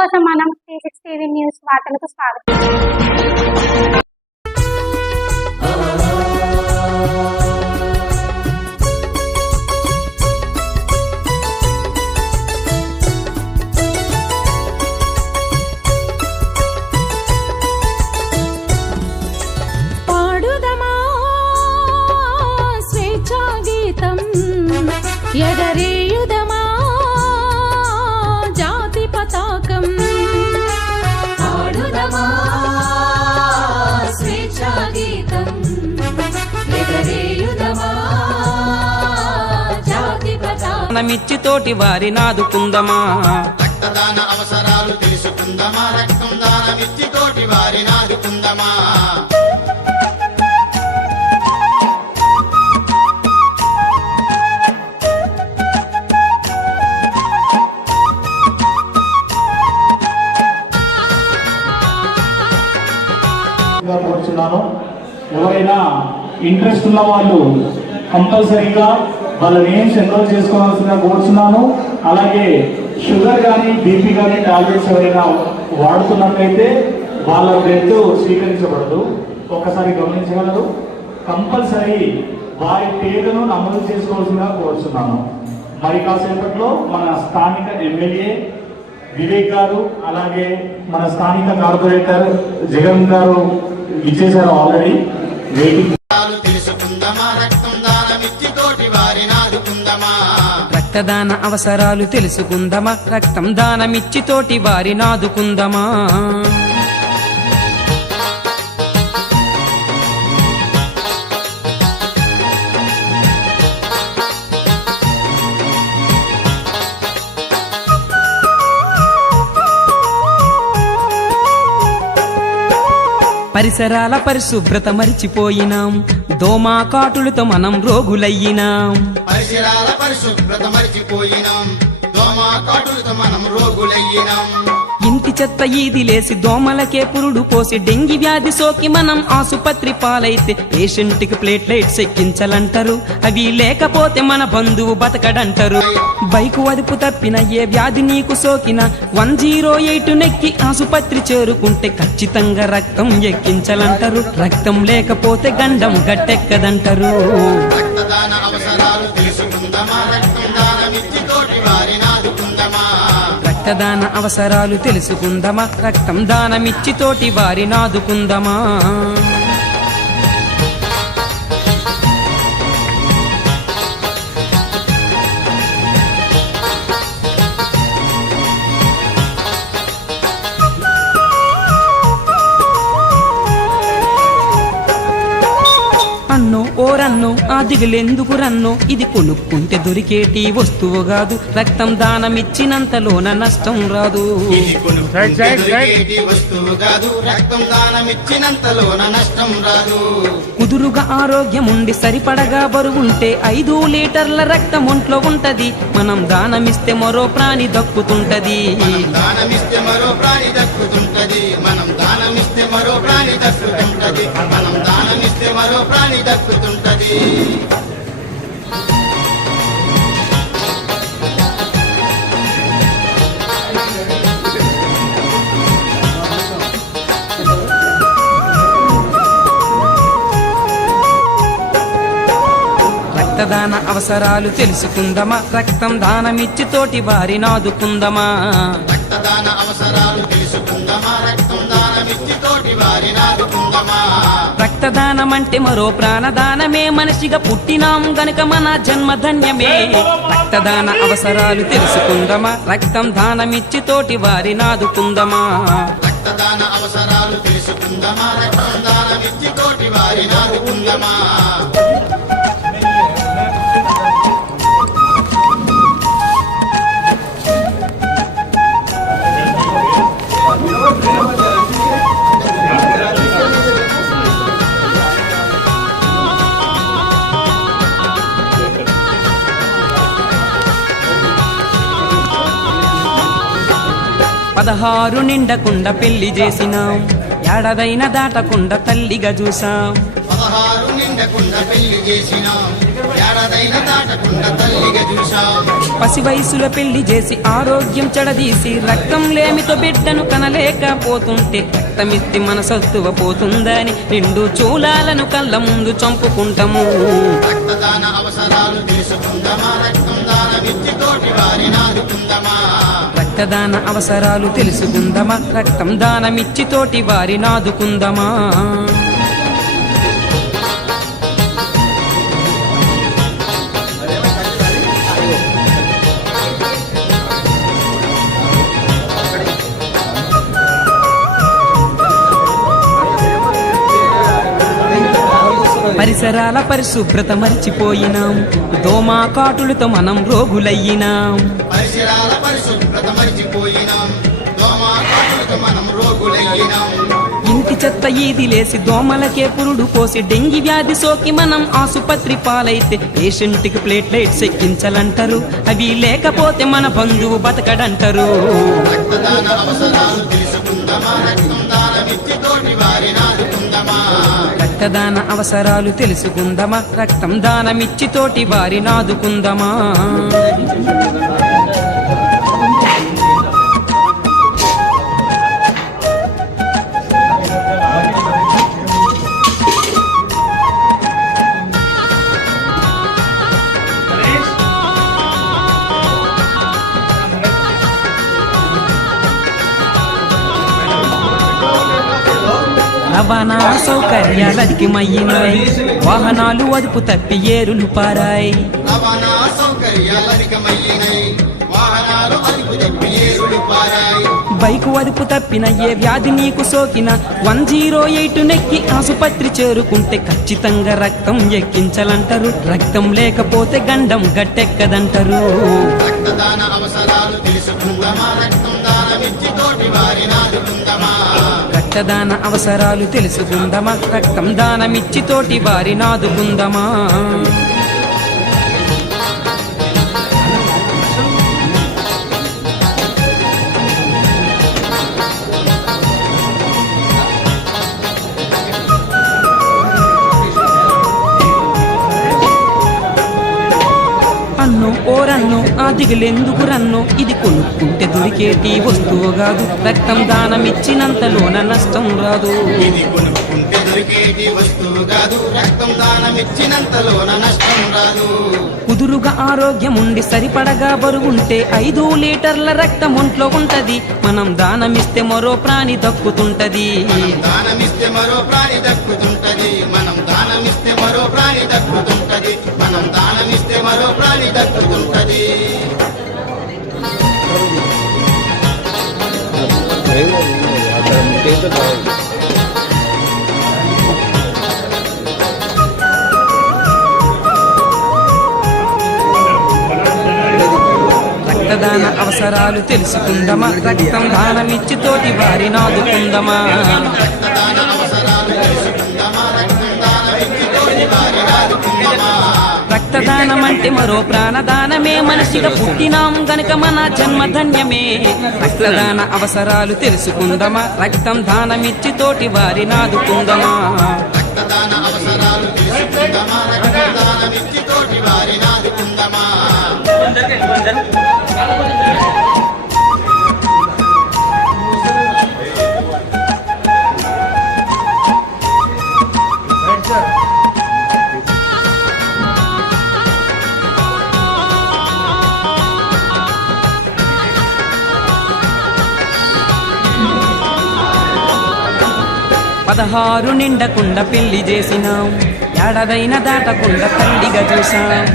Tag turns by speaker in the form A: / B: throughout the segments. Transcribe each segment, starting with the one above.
A: కోసం మనం three six TV news వార్తలకు స్వాగతం.
B: పతాకం
C: మనమిచ్చి తోటి వారి నాదుకుందమా
D: రక్తదాన అవసరాలు తెలుసుకుందమా? రక్తం దానమిచ్చి తోటి వారి నాదుకుందమా
E: ఎవరైనా ఇంట్రెస్ట్ ఉన్న వాళ్ళు కంపల్సరీగా వాళ్ళ నేమ్స్ ఎన్రోల్ చేసుకోవాల్సిన కోరుచున్నాను. అలాగే షుగర్ కానీ బీపీ కానీ టాబ్లెట్స్ ఎవరైనా వాడుతున్నట్లయితే వాళ్ళ డెత్ స్వీకరించబడదు. ఒక్కసారి గమనించగలరు. కంపల్సరీ వారి పేరును నమోదు చేసుకోవాల్సిందిగా కోరుచున్నాను. మరి కాసేపట్లో మన స్థానిక ఎమ్మెల్యే వివేక్ గారు అలాగే మన స్థానిక కార్పొరేటర్ జగన్ గారు ఇచ్చేశారు ఆల్రెడీ. వెయిటింగ్
C: రక్తదాన అవసరాలు తెలుసుకుందమా రక్తం దానమిచ్చి తోటి వారి నాదుకుందమా? పరిసరాల పరిశుభ్రత మరిచిపోయినాం. దోమా కాటులతో మనం రోగులయ్యినాం.
D: పరిసరాల పరిశుభ్రత మరిచిపోయినాం. దోమా కాటులతో మనం రోగులయ్యినాం.
C: ఇంటి చెత్త ఈది లేసి దోమలకే పురుడు పోసి డెంగి వ్యాధి సోకి మనం ఆసుపత్రి పాలైతే పేషెంట్కి ప్లేట్లెట్స్ ఎక్కించాలంటారు. అవి లేకపోతే మన బంధువు బతకడంటారు. బైకు అదుపు తప్పిన ఏ వ్యాధి నీకు సోకిన వన్ జీరో ఎయిట్ నెక్కి ఆసుపత్రి చేరుకుంటే ఖచ్చితంగా రక్తం ఎక్కించాలంటారు. రక్తం లేకపోతే గండం గట్టెక్కదంటారు.
D: రక్తదాన అవసరాలు
C: రక్తదాన అవసరాలు తెలుసుకుందమా రక్తం దానమిచ్చి తోటి వారి ఆ దిగులెందుకు రన్నో? ఇది కొనుక్కుంటే దొరికేటి వస్తువు కాదు. రక్తం దానమిచ్చినంతలోన నష్టం రాదు.
D: ఇది కొనుక్కుంటే దొరికేటి వస్తువు కాదు. రక్తం దానమిచ్చినంతలోన నష్టం రాదు.
C: కుదురుగా ఆరోగ్యం ఉండి సరిపడగా బరువుంటే ఐదు లీటర్ల రక్తం ఒంట్లో ఉంటది. మనం దానమిస్తే మరో ప్రాణి దక్కుతుంటది.
D: మనం దానమిస్తే మరో ప్రాణి దక్కుతుంటది. మనం దానమిస్తే మరో ప్రాణి దక్కుతుంటది. మనం దానమిస్తే మరో ప్రాణి దక్కుతుంటది.
C: రక్తదాన అవసరాలు తెలుసుకుందమా? రక్తం దానమిచ్చి తోటి వారి నాదుకుందమా?
D: రక్తదాన అవసరాలు తెలుసుకుందమా? రక్తం దానమిచ్చి తోటి వారి నాదుకుందమా?
C: రక్తదానమంటే మరో ప్రాణదానమే. మనిషిగా పుట్టినాం గనుక మన జన్మ ధన్యమే రక్తదాన అవసరాలు తెలుసుకుందమా? రక్తం దానమిచ్చి తోటి వారి నాదుకుందమా?
D: రక్తదాన అవసరాలు తెలుసుకుందమా? రక్తం దానమిచ్చి తోటి వారి నాదుకుందమా?
C: పదహారు నిండకుండా పెళ్ళి చేసినాం. ఏడాదైన దాటకుండా తల్లిగా చూసాం
D: పదహారు నిండకుండా పెళ్ళి చేసినాం. ఏడాదైన దాటకుండా తల్లిగా చూశాం.
C: పసి వయసులో పెళ్ళి చేసి ఆరోగ్యం చెడదీసి రక్తం లేమితో బిడ్డను కనలేకపోతుంటే రక్తమిత్తి మన సత్తువ పోతుందని నిండు చూలాలను కళ్ళ ముందు చంపుకుంటాము.
D: రక్తదాన అవసరాలు తెలుసుకుందామా రక్తం తోటి వారిని ఆదుకుందామా?
C: రక్తదాన అవసరాలు తెలుసుకుందమా? రక్తం దానమిచ్చి తోటి వారి పరిసరాల పరిశుభ్రత మర్చిపోయినాం. దోమా కాటులతో మనం రోగులయ్యినాం.
D: పరిసరాల పరిశుభ్రత మరిచిపోయినాం. దోమా కాటులతో మనం రోగులయ్యినాం.
C: ఇంటి చెత్త ఈది లేసి దోమలకే పురుడు పోసి డెంగి వ్యాధి సోకి మనం ఆసుపత్రి పాలైతే పేషెంట్కి ప్లేట్లైట్స్ ఎక్కించాలంటారు అవి లేకపోతే మన బంధువు బతకడంటారు.
D: రక్తదాన అవసరాలు
C: రక్తదాన అవసరాలు తెలుసుకుందమా? రక్తం దానమిచ్చి తోటి వారి నాదుకుందమా? రవాణా సౌకర్యాలు అధికమయ్యినాయి వాహనాలు అదుపు తప్పి ఏరులు పారాయి.
D: రవాణా సౌకర్యాలు అధికమయ్యినాయి వాహనాలు అదుపు తప్పి ఏరులు
C: బైకు అదుపు తప్పిన ఏ వ్యాధి నీకు సోకిన వన్ జీరో ఎయిట్ నెక్కి ఆసుపత్రి చేరుకుంటే ఖచ్చితంగా రక్తం ఎక్కించాలంటారు. రక్తం లేకపోతే గండం గట్టెక్కదంటారు.
D: రక్తదాన అవసరాలు తెలుసుకుందామా? రక్తం దానమిచ్చి తోటి వారిని ఆదుకుందామా
C: రక్తదాన అవసరాలు తెలుసుకుందమా? రక్తం దానమిచ్చి తోటి వారి నాదుకుందమా? ఆ దిగులెందుకు రన్ను? ఇది కొనుక్కుంటే దొరికేటి వస్తువు కాదు. రక్తం దానమిచ్చినంతలోన నష్టం రాదు.
D: ఇది కొనుక్కుంటే దొరికేటి వస్తువు కాదు రక్తం దానమిచ్చినంతలోన నష్టం రాదు.
C: కుదురుగా ఆరోగ్యం ఉండి సరిపడగా బరువుంటే ఐదు లీటర్ల రక్తం ఒంట్లో ఉంటది. మనం దానమిస్తే మరో ప్రాణి దక్కుతుంటది.
D: దానమిస్తే మరో ప్రాణి దక్కుతుంటది. మనం దానమిస్తే మరో ప్రాణి దక్కుతుంటది. మనం దానమిస్తే మరో ప్రాణి దక్కుతుంటది.
C: రక్తదాన అవసరాలు తెలుసుకుందమా? రక్తం దానమిచ్చి తోటి వారి నాదుకుందమా?
D: రక్తదాన
C: రక్తదానం అంటే మరో ప్రాణదానమే. మనిషిగా పుట్టినాం గనుక మన జన్మ ధన్యమే. రక్తదాన అవసరాలు తెలుసుకుందమా? రక్తం దానమిచ్చి తోటి వారి నాదుకుందమా?
D: రక్తదాన అవసరాలు తెలుసుకుందమా రక్తదానమిచ్చి తోటి వారి నాదుకుందమా
C: పదహారు నిండకుండా పెళ్ళి చేసినాం. ఏడాదైన దాటకుండా తల్లిగా చూసాం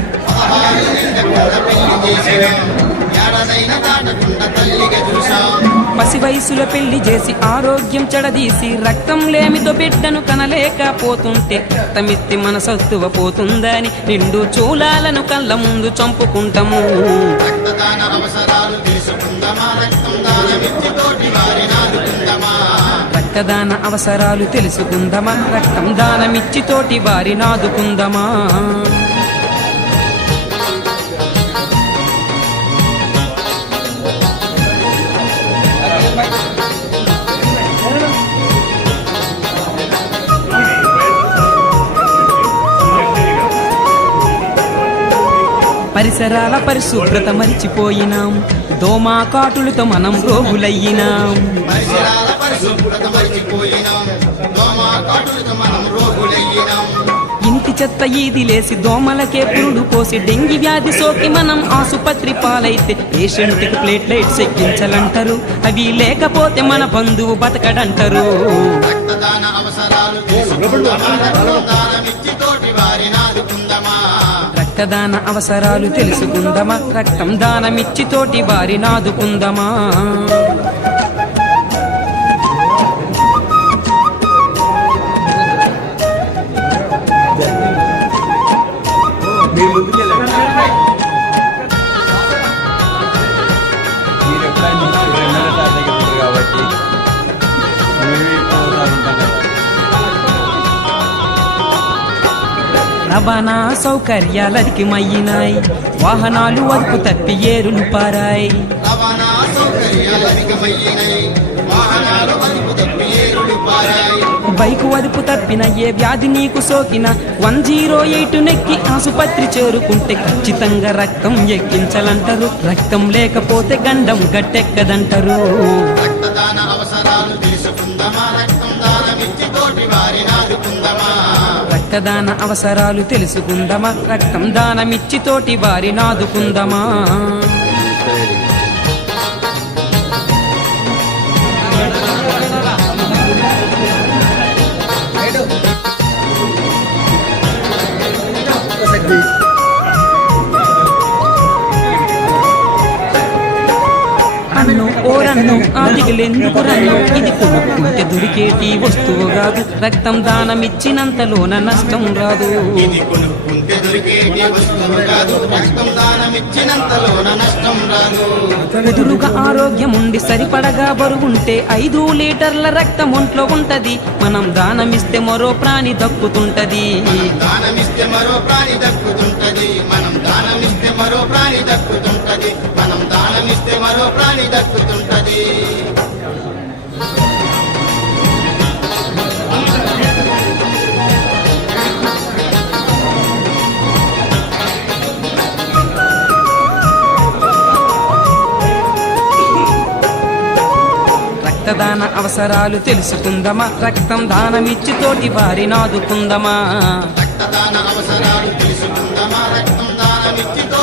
D: పెళ్ళి చేసినాం ఏడాదైన దాటకుండా తల్లిగా చూశాం.
C: పసి వయసులో పెళ్ళి చేసి ఆరోగ్యం చెడదీసి రక్తం లేమితో బిడ్డను కనలేకపోతుంటే రక్తమిత్తి మన సత్తువ పోతుందని నిండు చూలాలను కళ్ళ ముందు చంపుకుంటాము.
D: రక్తదాన అవసరాలు తెలుసుకుందామా? రక్తం దానమిచ్చి తోటి వారిని ఆదుకుందామా?
C: పరిసరాల పరిశుభ్రత మరిచిపోయినాం. దోమా కాటులతో మనం రోగులయ్యినాం. ఇంటి చెత్త ఈది లేసి దోమలకే పురుడు పోసి డెంగి వ్యాధి సోకి మనం ఆసుపత్రి పాలైతే పేషెంట్కి ప్లేట్లైట్స్ ఎక్కించాలంటారు అవి లేకపోతే మన బంధువు బతకడంటారు.
D: రక్తదాన అవసరాలు తెలుసుకుందమా?
C: రక్తం దానమిచ్చి తోటి వారి రవాణా సౌకర్యాలదికి మయ్యినాయి వాహనాలు అదుపు తప్పి ఏరులు పారాయి. బైకు అదుపు తప్పిన ఏ వ్యాధి నీకు సోకిన వన్ జీరో ఎయిట్ నెక్కి ఆసుపత్రి చేరుకుంటే ఖచ్చితంగా రక్తం ఎక్కించాలంటారు. రక్తం లేకపోతే గండం గట్టెక్కదంటారు.
D: రక్తదాన అవసరాలు తెలుసుకుందామా రక్తం దానమిచ్చి తోటి వారిని ఆదుకుందామా?
C: రక్తదాన అవసరాలు తెలుసుకుందమా? రక్తం దానమిచ్చి తోటి వారి ఓరన్ను ఆదిగలెందుకు రన్ను ఇది కొనుక్కుంటే దొరికేటి వస్తువు కాదు. రక్తం దానమిచ్చినంతలోన నష్టం రాదు.
D: ఇది కొనుక్కుంటే దొరికేటి వస్తువు కాదు. రక్తం దానమిచ్చినంతలోన నష్టం రాదు.
C: కుదురుగా ఆరోగ్యం ఉండి సరిపడగా బరువుంటే ఐదు లీటర్ల రక్తం ఒంట్లో ఉంటది. మనం దానమిస్తే మరో ప్రాణి దక్కుతుంటది.
D: దానమిస్తే మరో ప్రాణి దక్కుతుంటది. మనం దానమిస్తే మరో ప్రాణి దక్కుతుంటది. మనం దానమిస్తే మరో ప్రాణి దక్కుతుంటది.
C: రక్తదాన అవసరాలు తెలుసుకుందామా? రక్తం దానమిచ్చి తోటి వారి నాదుకుందామా?
D: రక్తదాన అవసరాలు తెలుసుకుందామా? రక్తం దానమిచ్చి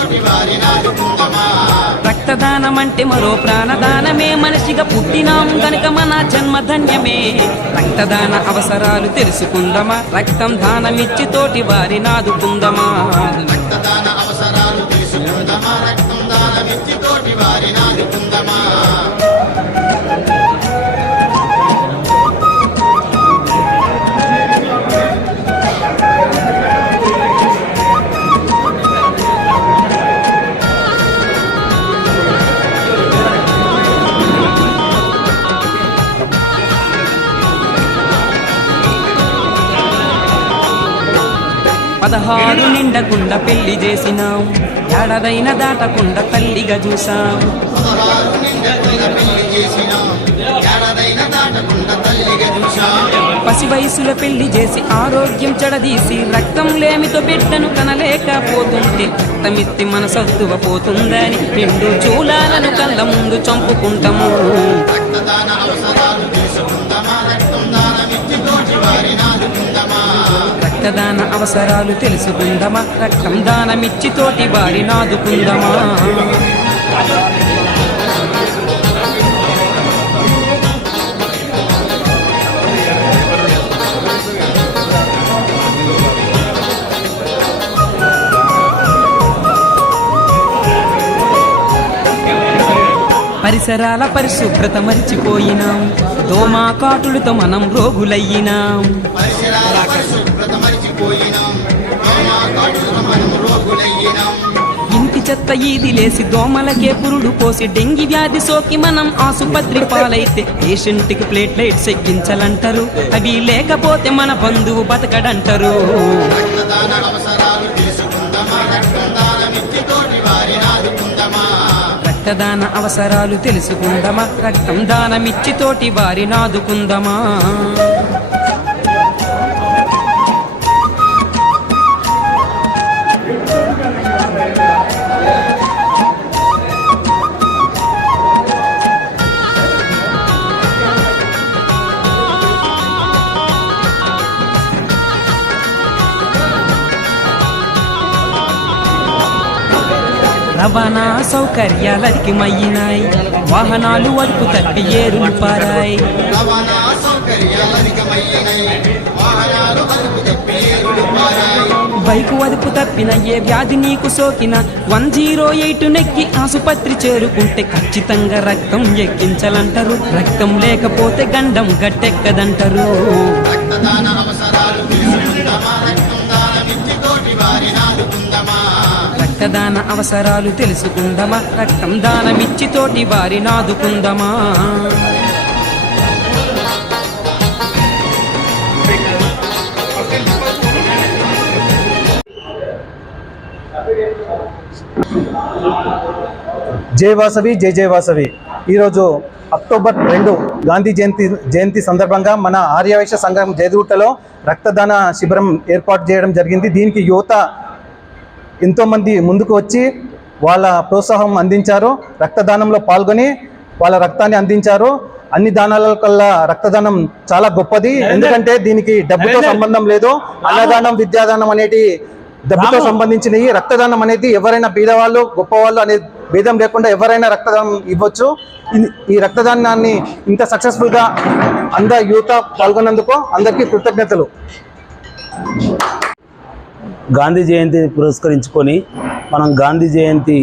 C: రక్తదానం అంటే మరో ప్రాణదానమే. మనిషిగా పుట్టినాం గనుక మన జన్మ ధన్యమే. రక్తదాన అవసరాలు తెలుసుకుందమా? రక్తం దానమిచ్చి తోటి వారి నాదుకుందమా
D: రక్తదాన అవసరాలు తెలుసుకుందమా? రక్తం దానమిచ్చి తోటి వారి నాదుకుందమా
C: పదహారు నిండకుండా పెళ్ళి చేసినాం. ఏడాదైన దాటకుండా తల్లిగా చూసాం పసి వయసులో పెళ్ళి చేసి ఆరోగ్యం చెడదీసి రక్తం లేమితో బిడ్డను కనలేకపోతుంటే రక్తమిత్తి మన సత్తువ పోతుందని రెండు చూలాలను కళ్ళ ముందు చంపుకుంటాము.
D: రక్తదాన అవసరాలు తీసుకుంటామా రక్తం దానమిచ్చి తోటి వారి నాదుకుంటాం
C: రక్తదాన అవసరాలు తెలుసుకుందమా? రక్తం దానమిచ్చి తోటి వారి నాదుకుందమా? పరిసరాల పరిశుభ్రత మరిచిపోయినాం. దోమా కాటులతో మనం రోగులయ్యినాం.
D: పరిసరాల పరిశుభ్రత
C: ఇంటి చెత్త ఈది లేసి దోమలకే పురుడు పోసి డెంగి వ్యాధి సోకి మనం ఆసుపత్రి పాలైతే పేషెంట్కి ప్లేట్లైట్స్ ఎక్కించాలంటారు అవి లేకపోతే మన బంధువు బతకడంటారు.
D: రక్తదాన అవసరాలు తెలుసుకుందామా? రక్తం దానమిచ్చి తోటి వారిని ఆదుకుందామా
C: రవాణా సౌకర్యాలకి మయ్యినాయి. వాహనాలు అదుపు తప్పి ఏరులు పారాయి.
D: రవాణా సౌకర్యాలనికమయ్యినై వాహనాలు అదుపు తప్పి ఏరులు పారాయి.
C: బైకు అదుపు తప్పిన ఏ వ్యాధి నీకు సోకిన? వన్ జీరో ఎయిట్ నెక్కి ఆసుపత్రి చేరుకుంటే ఖచ్చితంగా రక్తం ఎక్కించాలంటారు. రక్తం లేకపోతే గండం గట్టెక్కదంటారు.
D: రక్తదాన అవసరాలు
C: రక్తదాన అవసరాలు తెలుసుకుందమా? రక్తం దానమిచ్చి తోటి వారి నాదుకుందమా?
F: జై వాసవి జై జై వాసవి. ఈరోజు అక్టోబర్ రెండు గాంధీ జయంతి జయంతి సందర్భంగా మన ఆర్యవైశ్య సంఘం జయదుగుట్టలో రక్తదాన శిబిరం ఏర్పాటు చేయడం జరిగింది. దీనికి యువత ఎంతోమంది ముందుకు వచ్చి వాళ్ళ ప్రోత్సాహం అందించారు. రక్తదానంలో పాల్గొని వాళ్ళ రక్తాన్ని అందించారు. అన్ని దానాల కల్లా రక్తదానం చాలా గొప్పది. ఎందుకంటే దీనికి డబ్బుతో సంబంధం లేదు. అన్నదానం విద్యాదానం అనేటి డబ్బుతో సంబంధించినవి. రక్తదానం అనేది ఎవరైనా బీదవాళ్ళు గొప్పవాళ్ళు అనే భేదం లేకుండా ఎవరైనా రక్తదానం ఇవ్వచ్చు. ఈ రక్తదానాన్ని ఇంత సక్సెస్ఫుల్గా అంద యువత పాల్గొన్నందుకు అందరికీ కృతజ్ఞతలు.
G: గాంధీ జయంతి పురస్కరించుకొని మనం గాంధీ జయంతి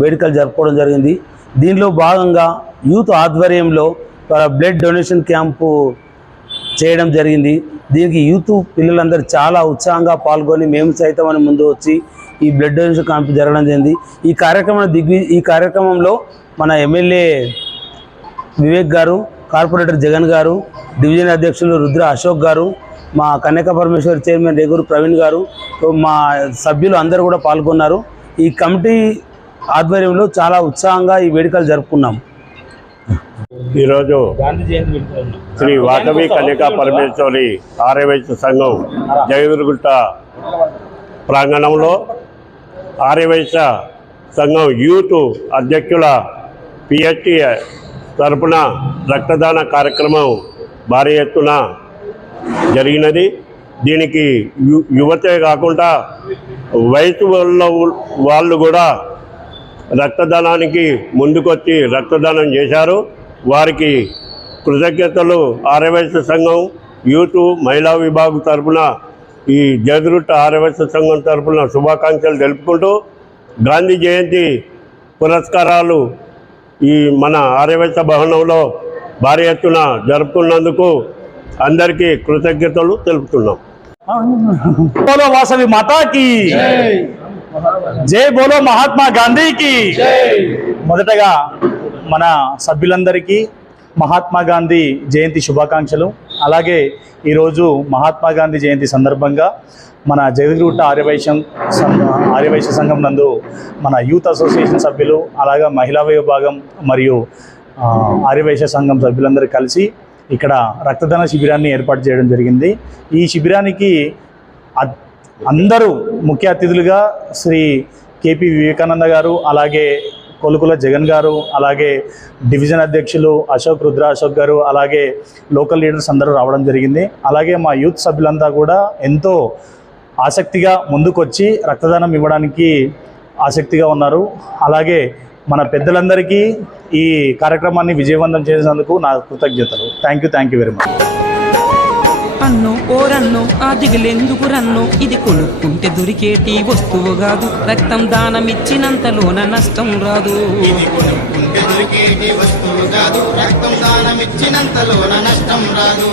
G: వేడుకలు జరుపుకోవడం జరిగింది. దీనిలో భాగంగా యూత్ ఆధ్వర్యంలో బ్లడ్ డొనేషన్ క్యాంపు చేయడం జరిగింది. దీనికి యూత్ పిల్లలందరూ చాలా ఉత్సాహంగా పాల్గొని మేము సైతం అని ముందు వచ్చి ఈ బ్లడ్ డొనేషన్ క్యాంపు జరగడం జరిగింది. ఈ కార్యక్రమం దిగ్వి ఈ కార్యక్రమంలో మన ఎమ్మెల్యే వివేక్ గారు కార్పొరేటర్ జగన్ గారు డివిజన్ అధ్యక్షులు రుద్ర అశోక్ గారు మా కన్యక పరమేశ్వర్ చైర్మన్ రేగూరు ప్రవీణ్ గారు మా సభ్యులు అందరూ కూడా పాల్గొన్నారు. ఈ కమిటీ ఆధ్వర్యంలో చాలా ఉత్సాహంగా ఈ వేడుకలు జరుపుకున్నాం.
H: ఈరోజు శ్రీ వాసవి కన్యకా పరమేశ్వరి ఆర్యవైశ్య సంఘం జగదురుగుట్ట ప్రాంగణంలో ఆర్యవైశ్య సంఘం యూత్ అధ్యక్షుల పిహెచ్టి తరపున రక్తదాన కార్యక్రమం భారీ ఎత్తున జరిగినది. దీనికి యు యువతే కాకుండా వయసు వాళ్ళు కూడా రక్తదానానికి ముందుకొచ్చి రక్తదానం చేశారు. వారికి కృతజ్ఞతలు. ఆర్యవైశ్య సంఘం యూత్ మహిళా విభాగం తరపున ఈ జగరుట్ట ఆర్యవైశ్య సంఘం తరపున శుభాకాంక్షలు తెలుపుకుంటూ గాంధీ జయంతి పురస్కారాలు ఈ మన ఆర్యవైశ్య భవనంలో భారీ ఎత్తున జరుపుకున్నందుకు అందరికీ కృతజ్ఞతలు తెలుపుతున్నాం.
E: బోలో వాసవి మాతాకి. జై బోలో మహాత్మా గాంధీకి. మొదటగా మన సభ్యులందరికీ మహాత్మా గాంధీ జయంతి శుభాకాంక్షలు. అలాగే ఈరోజు మహాత్మా గాంధీ జయంతి సందర్భంగా మన జగద్గుట్ట ఆర్యవైశ్యం సంఘ- ఆర్యవైశ్య సంఘం నందు మన యూత్ అసోసియేషన్ సభ్యులు అలాగే మహిళా విభాగం మరియు ఆర్యవైశ్య సంఘం సభ్యులందరూ కలిసి ఇక్కడ రక్తదాన శిబిరాన్ని ఏర్పాటు చేయడం జరిగింది. ఈ శిబిరానికి అందరూ ముఖ్య అతిథులుగా శ్రీ కేపీ వివేకానంద గారు అలాగే కొలుకుల జగన్ గారు అలాగే డివిజన్ అధ్యక్షులు అశోక్ రుద్ర అశోక్ గారు అలాగే లోకల్ లీడర్స్ అందరూ రావడం జరిగింది. అలాగే మా యూత్ సభ్యులంతా కూడా ఎంతో ఆసక్తిగా ముందుకొచ్చి రక్తదానం ఇవ్వడానికి ఆసక్తిగా ఉన్నారు. అలాగే మన పెద్దలందరికీ ఈ కార్యక్రమాన్ని విజయవంతం చేసినందుకు నా కృతజ్ఞతలు. Thank you thank you very much
C: అన్ను ఓరన్ను ఆ దిగులెందుకు రన్ను? ఇది కొనుక్కుంటే దొరికేటి వస్తువు కాదు. రక్తం దానమిచ్చినంతలోన నష్టం రాదు.
D: గుండె దొరికేటి వస్తువు కాదు. రక్తం దానమిచ్చినంతలోన నష్టం రాదు.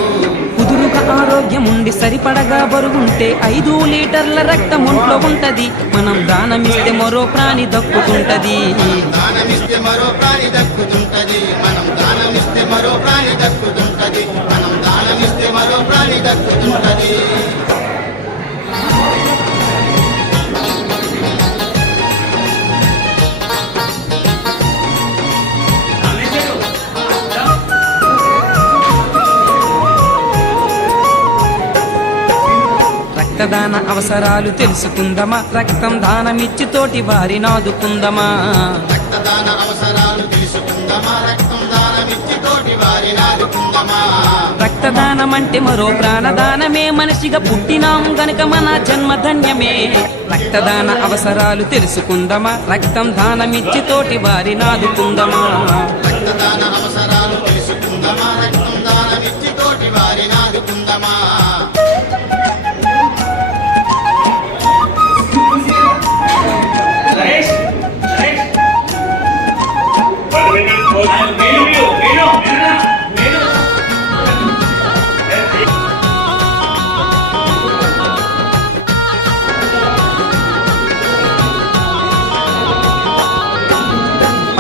C: కుదురుగా ఆరోగ్యం ఉండి సరిపడగా బరుగుంటే ఐదు లీటర్ల రక్తం ఒంట్లో ఉంటది. మనం దానమిస్తే మరో ప్రాణి దక్కుతుంటది.
D: దానమిస్తే మరో ప్రాణి దక్కుతుంటది. మనం దానమిస్తే మరో ప్రాణి దక్కుతుంటది. మనం దానమిస్తే మరో ప్రాణి దక్కుతుంటది.
C: రక్తదాన అవసరాలు తెలుసుకుందమా? రక్తం దానమిచ్చి తోటి వారి నాదుకుందమా?
D: రక్తదాన అవసరాలు తెలుసుకుందామా? రక్తం దానమిచ్చి తోటి వారి నాదుకుందామా?
C: రక్త రక్తదానం అంటే మరో ప్రాణదానమే. మనిషిగా పుట్టినాం గనుక మన జన్మ ధన్యమే రక్తదాన అవసరాలు తెలుసుకుందమా? రక్తం దానమిచ్చి తోటి వారి నాదుకుందమా?
D: రక్తదాన అవసరాలు తెలుసుకుందమా? రక్తం దానమిచ్చి తోటి వారిని ఆదుకుందమా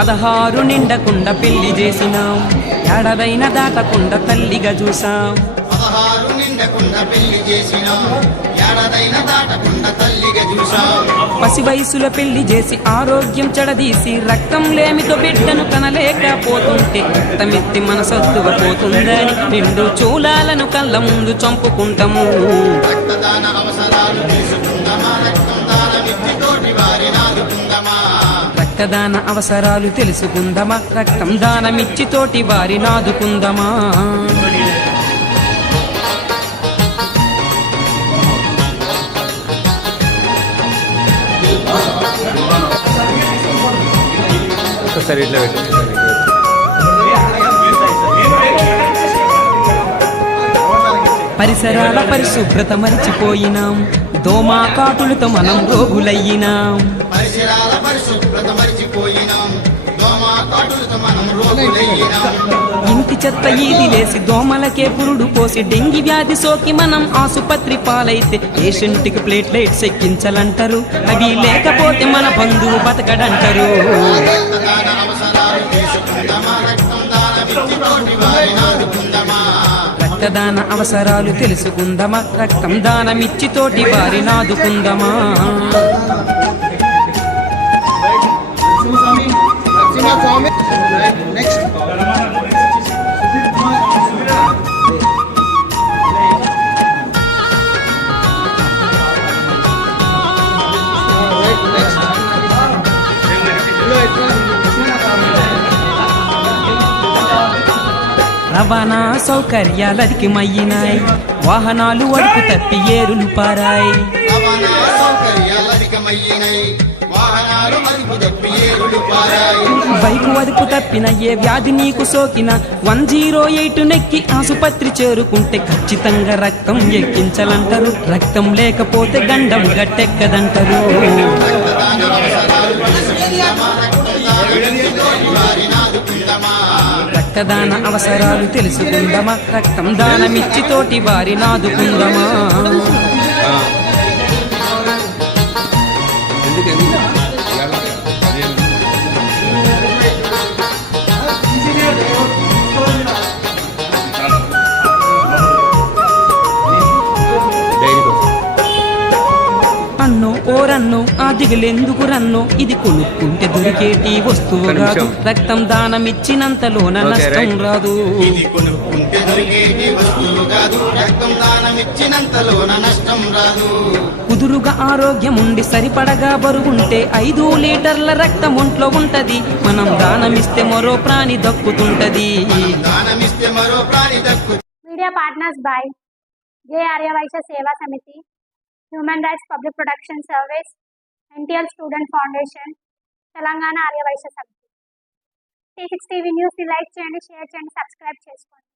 C: పదహారు నిండకుండా పెళ్ళి చేసినాం. ఏడాదైన దాటకుండా తల్లిగా చూసాం
D: పదహారు నిండకుండా పెళ్ళి చేసినాం. దాటకుండా తల్లిగా చూసాం
C: పసి వయసులో పెళ్ళి చేసి ఆరోగ్యం చెడదీసి రక్తం లేమితో బిడ్డను కనలేకపోతుంటే రక్తమెత్తి మన సత్తువ పోతుందని నిండు చూలాలను కళ్ళ ముందు చంపుకుంటాము.
D: రక్తదాన అవసరాలు తెలుసుకుందమా రక్తం తోటి వారిని ఆదుకుందమా
C: రక్తదాన అవసరాలు తెలుసుకుందమా? రక్తం దానమిచ్చి తోటి వారి నాదుకుందమా?
I: ఒకసారి ఇట్లా పెట్టి.
C: పరిసరాల పరిశుభ్రత మరిచిపోయినాం. దోమా కాటులతో మనం రోగులయ్యినాం.
D: పరిసరాల పరిశుభ్రత మరిచిపోయినాం.
C: ఇంటి చెత్త ఈది లేసి దోమలకే పురుడు పోసి డెంగి వ్యాధి సోకి మనం ఆసుపత్రి పాలైతే పేషెంట్కి ప్లేట్లెట్స్ ఎక్కించాలంటారు. అవి లేకపోతే మన బంధువు బతకడంటారు.
D: రక్తం
C: రక్తదాన అవసరాలు తెలుసుకుందమా? రక్తం దానమిచ్చి తోటి వారి నాదుకుందమా? రవాణా సౌకర్యాలదికి మయ్యినాయి. వాహనాలు అడుపు తప్పి ఏరులు పారాయి.
D: రవాణా సౌకర్యాలు అధికమయ్యినాయి వాహనాలు అదుపు తప్పి ఏరులు పారాయి.
C: బైకు అదుపు తప్పిన ఏ వ్యాధి నీకు సోకిన? వన్ జీరో ఎయిట్ నెక్కి ఆసుపత్రి చేరుకుంటే ఖచ్చితంగా రక్తం ఎక్కించాలంటారు. రక్తం లేకపోతే గండం గట్టెక్కదంటారు.
D: రక్తదాన
C: రక్తదాన అవసరాలు తెలుసుకుందమా. రక్తం దానమిచ్చి తోటి వారినాదుకుందమా దిగులెందుకు రన్ను? ఇది కొనుక్కుంటే దొరికేటి వస్తువు కాదు. రక్తం దానమిచ్చినంతలోన
I: ఓకే,
C: నష్టం. రాదు.
D: ఇది కొనుక్కుంటే దొరికేటి వస్తువు కాదు. రక్తం దానమిచ్చినంతలోన నష్టం రాదు.
C: కుదురుగా ఆరోగ్యం ఉండి సరిపడగా బరుగుంటే ఐదు లీటర్ల రక్తం ఒంట్లో ఉంటది. మనం దానమిస్తే మరో ప్రాణి దక్కుతుంటది.
D: దానమిస్తే మరో ప్రాణి దక్కు
A: media partners by J Arya Vysya Seva Samiti human rights public protection service NTL student foundation Telangana Arya Vysya Samiti. T six TV న్యూస్ని లైక్ చేయండి షేర్ చేయండి సబ్స్క్రైబ్ చేసుకోండి.